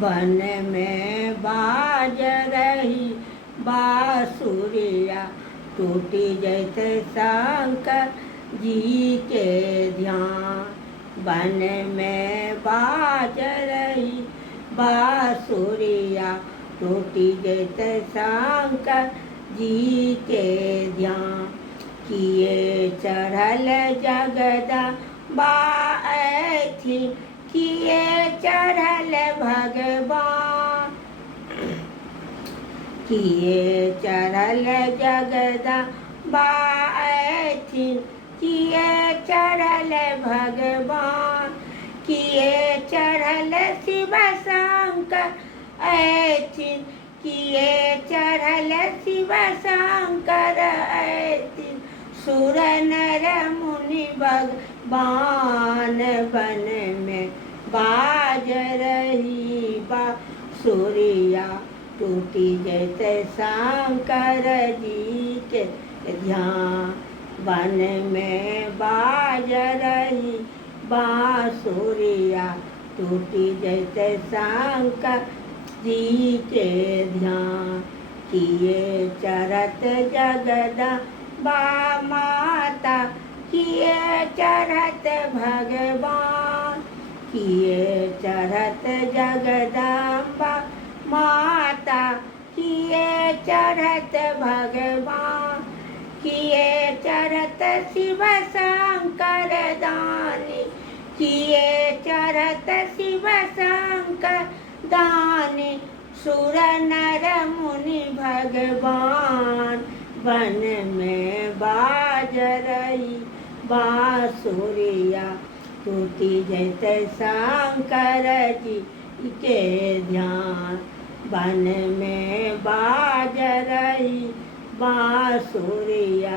One में बाज रही बांसुरिया, टूटी जैसे शंकर जी के ध्यान। वन में बाज रही बांसुरिया, टूटी जैसे शंकर जी के ध्यान। किए चढ़ल जगदम्बा थी, किए चढ़ल भगवान। किए चढ़ल जगदम्बा थी, किए चढ़ल भगवान। किए चढ़ल शिव शंकर ऐथिन, किए चढ़ल शिव शंकर ऐथिन। सुर नर मुनि भगवान, वन में बाज रही बांसुरिया, टूटी जैसे शंकर जी के ध्यान। वन में बाज रही बांसुरिया, टूटी जैसे शंकर जी के ध्यान। किए चढ़त जगदम्बा माता, किए चढ़त भगवान। किए चढ़त जगदम्बा माता, किए चढ़त भगवान। किए चढ़त शिव शंकर दानी, किए चढ़त शिव शंकर दानी। सुर नर मुनि भगवान, वन में बाज रही बांसुरिया, टूटी जैसे शंकर जी के ध्यान। वन में बाज रही बांसुरिया,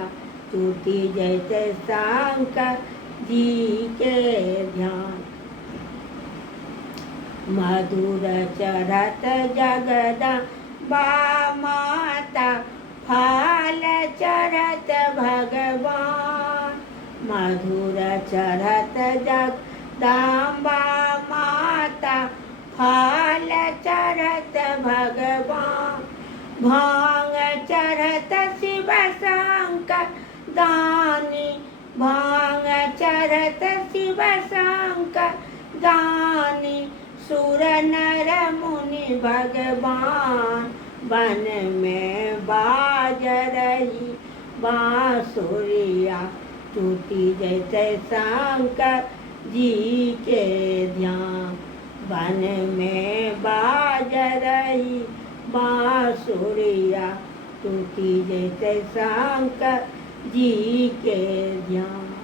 टूटी जैसे शंकर जी के ध्यान। मधुर चढ़त जगदम्बा माता, फल चढ़त भगवान। मधुर चढ़त जगदम्बा माता, फल चढ़त भगवान। भांग चढ़त शिव शंकर दानी, भांग चढ़त शिव शंकर दानी। सुर नर मुनि भगवान, वन में बाज रही बांसुरिया, टूटी जैसे शंकर जी के ध्यान। वन में बाज रही बांसुरिया, टूटी जैसे शंकर जी के ध्यान।